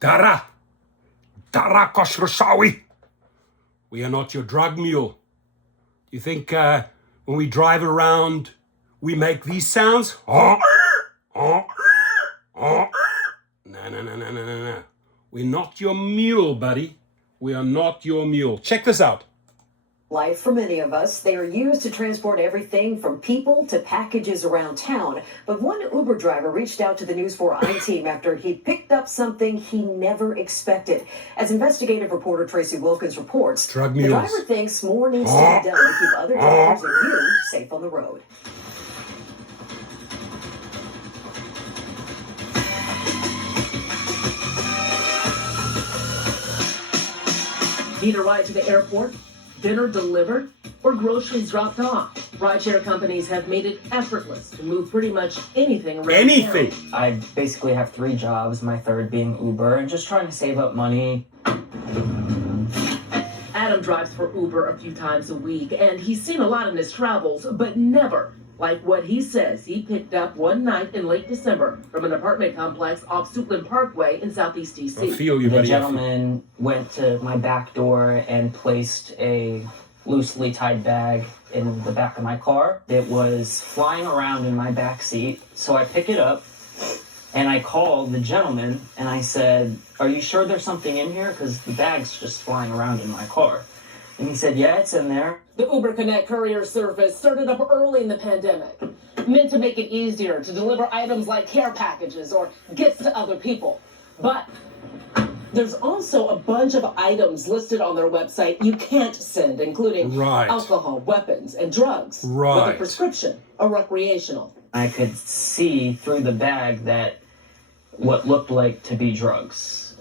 Dara Khosrowshahi. We are not your drug mule. You think when we drive around, we make these sounds? No. We're not your mule, buddy. We are not your mule. Check this out. Life for many of us, they are used to transport everything from people to packages around town. But one Uber driver reached out to the News 4i team after he picked up something he never expected. As investigative reporter Tracy Wilkins reports, Drug the mules. driver thinks more needs to be done to keep other drivers and you safe on the road. Need a ride to the airport, dinner delivered, or groceries dropped off? Rideshare companies have made it effortless to move pretty much anything around Anything. town. I basically have 3 jobs, my third being Uber, and just trying to save up money. Adam drives for Uber a few times a week, and he's seen a lot in his travels, but never like what he says he picked up one night in late December from an apartment complex off Suitland Parkway in Southeast DC. I feel you, The buddy. gentleman went to my back door and placed a loosely tied bag in the back of my car. It was flying around in my back seat, so I pick it up and I called the gentleman and I said, "Are you sure there's something in here? Because the bag's just flying around in my car." And he said, "Yeah, it's in there." The Uber Connect courier service started up early in the pandemic, meant to make it easier to deliver items like care packages or gifts to other people. But there's also a bunch of items listed on their website you can't send, including Right. alcohol, weapons, and drugs, whether Right. prescription or recreational. I could see through the bag that what looked like to be drugs.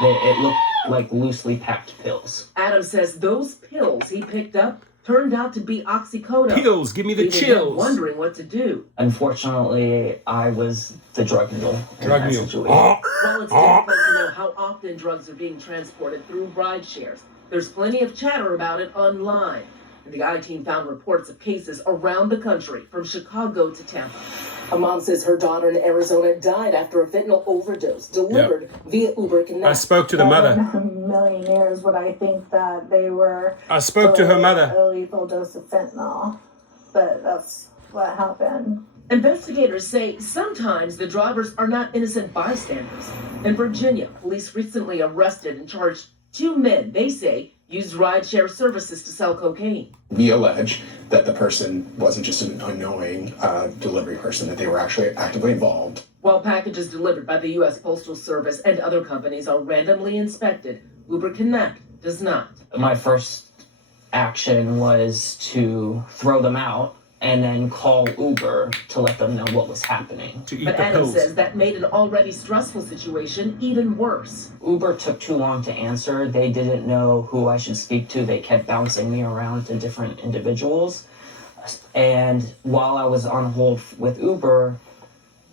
It looked like loosely packed pills. Adam says those pills he picked up turned out to be oxycodone. Pills, give me the leaving him chills. wondering what to do. Unfortunately, I was the drug mule in Drug that mule. situation. While it's difficult to know how often drugs are being transported through rideshares, there's plenty of chatter about it online. And the I-Team found reports of cases around the country, from Chicago to Tampa. A mom says her daughter in Arizona died after a fentanyl overdose delivered via Uber Connect. I spoke to the mother. In a million years would I think that they were I spoke to her mother. a lethal dose of fentanyl, but that's what happened. Investigators say sometimes the drivers are not innocent bystanders. In Virginia, police recently arrested and charged 2 men they say used rideshare services to sell cocaine. We allege that the person wasn't just an unknowing delivery person, that they were actually actively involved. While packages delivered by the U.S. Postal Service and other companies are randomly inspected, Uber Connect does not. My first action was to throw them out and then call Uber to let them know what was happening. To eat But the Adam pills. says that made an already stressful situation even worse. Uber took too long to answer. They didn't know who I should speak to. They kept bouncing me around to different individuals. And while I was on hold with Uber,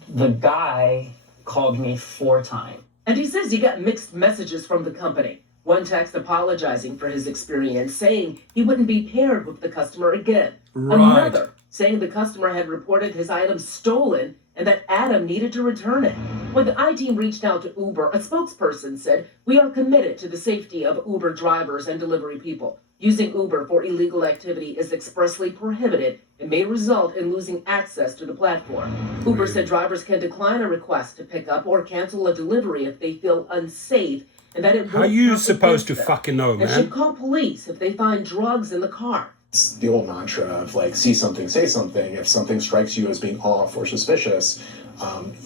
the guy called me 4 times. And he says he got mixed messages from the company. One text apologizing for his experience, saying he wouldn't be paired with the customer again. Right. Another saying the customer had reported his items stolen and that Adam needed to return it. When the I-Team reached out to Uber, a spokesperson said, "We are committed to the safety of Uber drivers and delivery people. Using Uber for illegal activity is expressly prohibited and may result in losing access to the platform." Uber said drivers can decline a request to pick up or cancel a delivery if they feel unsafe, and that it How won't you count supposed to against them, fucking know, and man? should call police if they find drugs in the car. It's the old mantra of like, see something, say something. If something strikes you as being off or suspicious,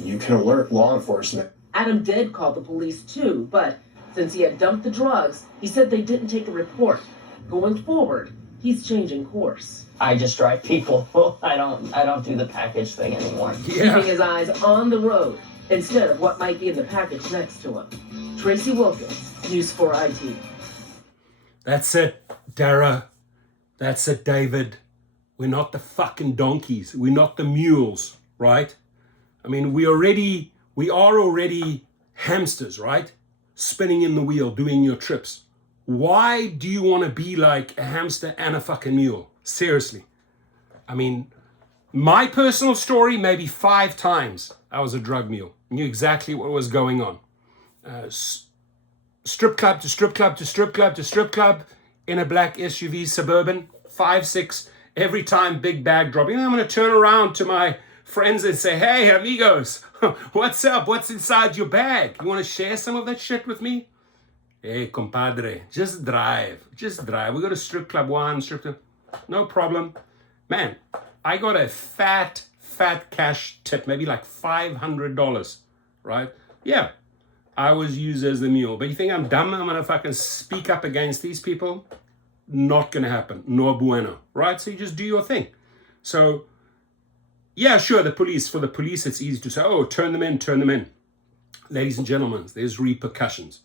you can alert law enforcement. Adam did call the police too, but since he had dumped the drugs, he said they didn't take a report. Going forward, he's changing course. I just drive people. I don't do the package thing anymore. Keeping his eyes on the road instead of what might be in the package next to him. Tracy Wilkins, News 4i. That's it, Dara. That's it, David. We're not the fucking donkeys. We're not the mules, right? I mean, we are already hamsters, right? Spinning in the wheel, doing your trips. Why do you want to be like a hamster and a fucking mule? Seriously. I mean, my personal story, maybe 5 times I was a drug mule. Knew exactly what was going on. strip club to strip club to strip club to strip club in a black SUV Suburban, 5-6, every time big bag dropping. And I'm going to turn around to my friends and say, hey, amigos, what's up? What's inside your bag? You want to share some of that shit with me? Hey, compadre, just drive. Just drive. We go to strip club 1, strip club. No problem. Man, I got a fat cash tip, maybe like $500, right? Yeah, I was used as the mule. But you think I'm dumb? I'm going to fucking speak up against these people? Not going to happen. No bueno, right? So you just do your thing. So, yeah, sure, for the police, it's easy to say, oh, turn them in. Ladies and gentlemen, there's repercussions.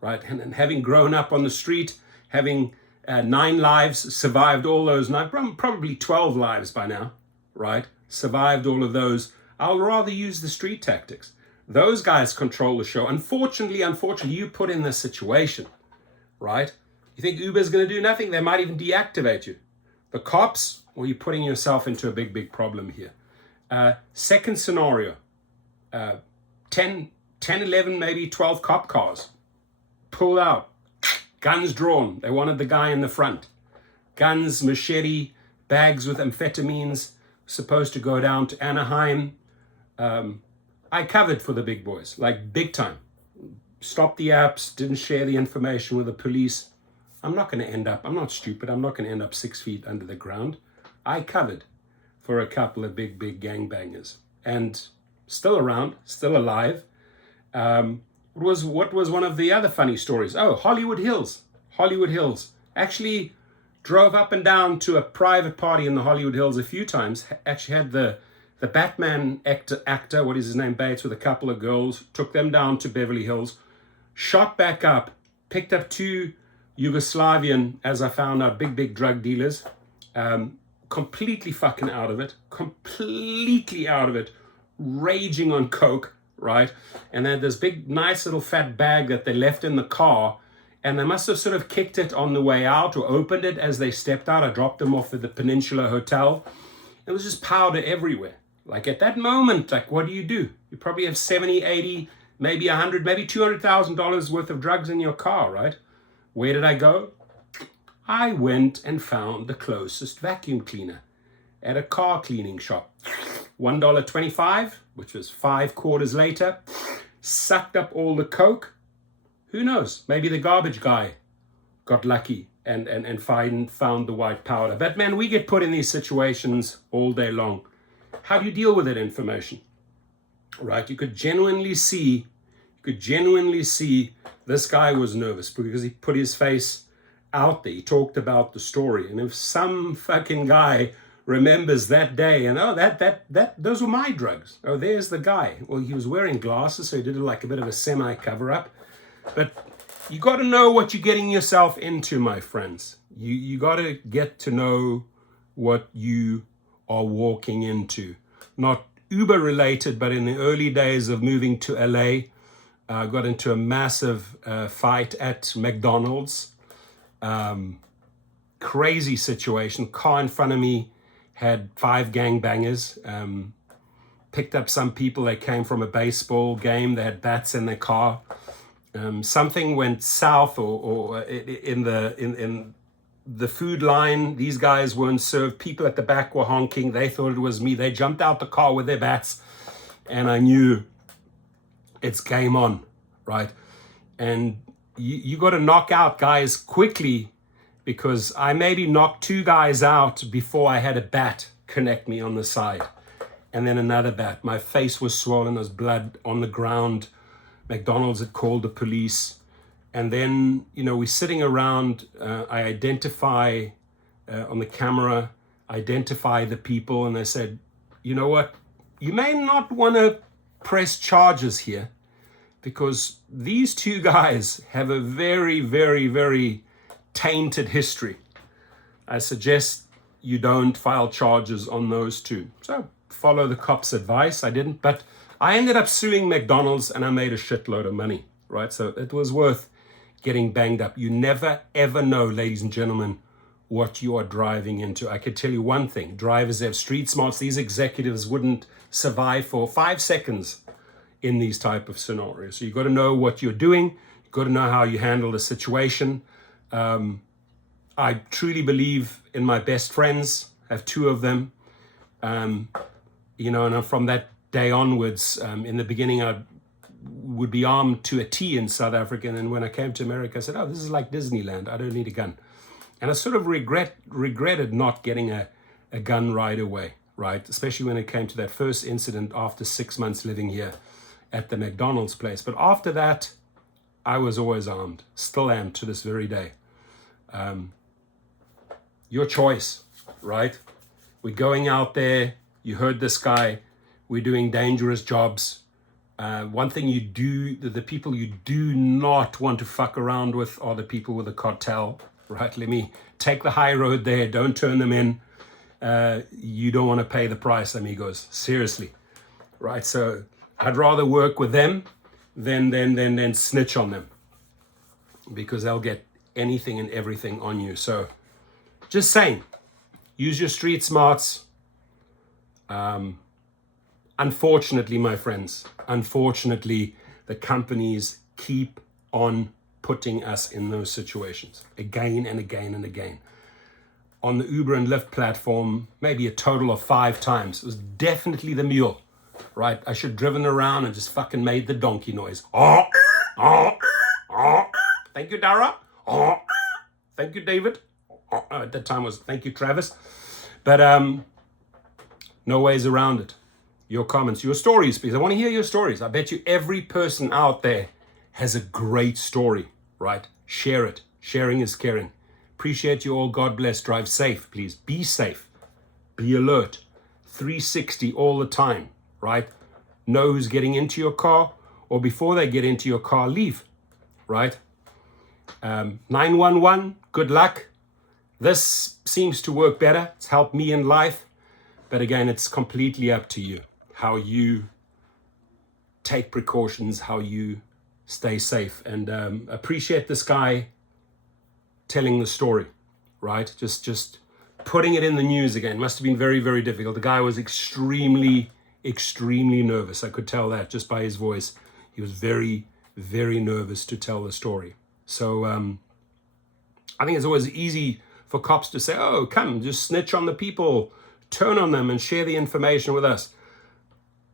Right, and having grown up on the street, having 9 lives, survived all those 9, probably 12 lives by now, right? Survived all of those. I'll rather use the street tactics. Those guys control the show. Unfortunately, you put in this situation, right? You think Uber's going to do nothing? They might even deactivate you. The cops, well, you're putting yourself into a big problem here. Second scenario, 10, 11, maybe 12 cop cars. Pulled out, guns drawn. They wanted the guy in the front. Guns, machete, bags with amphetamines, supposed to go down to Anaheim. I covered for the big boys, like big time. Stopped the apps, didn't share the information with the police. I'm not stupid. I'm not going to end up 6 feet under the ground. I covered for a couple of big gangbangers. And still around, still alive. What was one of the other funny stories? Oh, Hollywood Hills. Actually drove up and down to a private party in the Hollywood Hills a few times. Actually had the Batman actor, what is his name, Bates, with a couple of girls. Took them down to Beverly Hills. Shot back up. Picked up 2 Yugoslavian, as I found out, big drug dealers. Completely fucking out of it. Raging on coke. Right? And they had this big, nice little fat bag that they left in the car, and they must have sort of kicked it on the way out or opened it as they stepped out. I dropped them off at the Peninsula Hotel. It was just powder everywhere. Like at that moment, like what do? You probably have 70, 80, maybe 100, maybe $200,000 worth of drugs in your car, right? Where did I go? I went and found the closest vacuum cleaner at a car cleaning shop. $1.25, which was 5 quarters later, sucked up all the coke. Who knows? Maybe the garbage guy got lucky and found the white powder. But man, we get put in these situations all day long. How do you deal with that information? Right? You could genuinely see this guy was nervous because he put his face out there. He talked about the story. And if some fucking guy remembers that day and those were my drugs. Oh, there's the guy. Well, he was wearing glasses, so he did like a bit of a semi cover up. But you got to know what you're getting yourself into, my friends. You got to get to know what you are walking into. Not Uber related, but in the early days of moving to LA, I got into a massive fight at McDonald's. Crazy situation. Car in front of me had 5 gangbangers, picked up some people. They came from a baseball game. They had bats in their car. Something went south, or in the food line. These guys weren't served. People at the back were honking. They thought it was me. They jumped out the car with their bats, and I knew it's game on, right? And you got to knock out guys quickly, because I maybe knocked 2 guys out before I had a bat connect me on the side. And then another bat. My face was swollen. There was blood on the ground. McDonald's had called the police. And then, we're sitting around. I identify on the camera, identify the people. And they said, you know what? You may not want to press charges here, because these 2 guys have a very, very, very tainted history. I suggest you don't file charges on those 2. So follow the cops' advice. I didn't, but I ended up suing McDonald's and I made a shitload of money, right? So it was worth getting banged up. You never, ever know, ladies and gentlemen, what you are driving into. I could tell you one thing. Drivers have street smarts. These executives wouldn't survive for 5 seconds in these type of scenarios. So you got to know what you're doing. You got to know how you handle the situation. I truly believe in my best friends. I have 2 of them. You know, and from that day onwards, in the beginning, I would be armed to a T in South Africa. And when I came to America, I said, oh, this is like Disneyland. I don't need a gun. And I sort of regretted not getting a gun right away, right? Especially when it came to that first incident after 6 months living here at the McDonald's place. But after that, I was always armed, still am to this very day. Your choice, right? We're going out there. You heard this guy. We're doing dangerous jobs. One thing you do, the people you do not want to fuck around with are the people with a cartel, right? Let me take the high road there. Don't turn them in. You don't want to pay the price, amigos. Seriously, right? So I'd rather work with them than snitch on them, because they'll get anything and everything on you. So just saying, use your street smarts. Unfortunately, my friends, unfortunately, the companies keep on putting us in those situations again and again and again. On the Uber and Lyft platform, maybe a total of 5 times. It was definitely the mule, right? I should have driven around and just fucking made the donkey noise. Oh, oh, oh. Thank you, Dara. Oh, thank you, David. Oh, at that time was thank you, Travis. But no ways around it. Your comments, your stories, please. I want to hear your stories. I bet you every person out there has a great story, right? Share it. Sharing is caring. Appreciate you all. God bless. Drive safe, please. Be safe. Be alert. 360 all the time, right? Know who's getting into your car, or before they get into your car, leave, right? 911, good luck. This seems to work better. It's helped me in life. But again, it's completely up to you. How you take precautions, how you stay safe. And appreciate this guy telling the story, right? Just putting it in the news again. Must have been very, very difficult. The guy was extremely, extremely nervous. I could tell that just by his voice. He was very, very nervous to tell the story. So I think it's always easy for cops to say, oh, come, just snitch on the people, turn on them and share the information with us.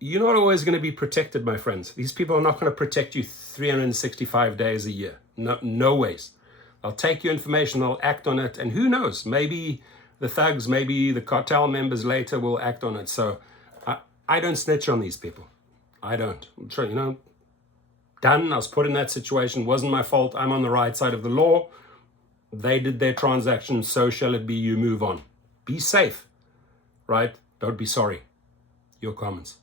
You're not always going to be protected, my friends. These people are not going to protect you 365 days a year. No ways. They'll take your information, they'll act on it, and who knows, maybe the thugs, maybe the cartel members later will act on it. So I don't snitch on these people. I don't. I'm sure, done. I was put in that situation. Wasn't my fault. I'm on the right side of the law. They did their transaction. So shall it be. You move on. Be safe, right? Don't be sorry. Your comments.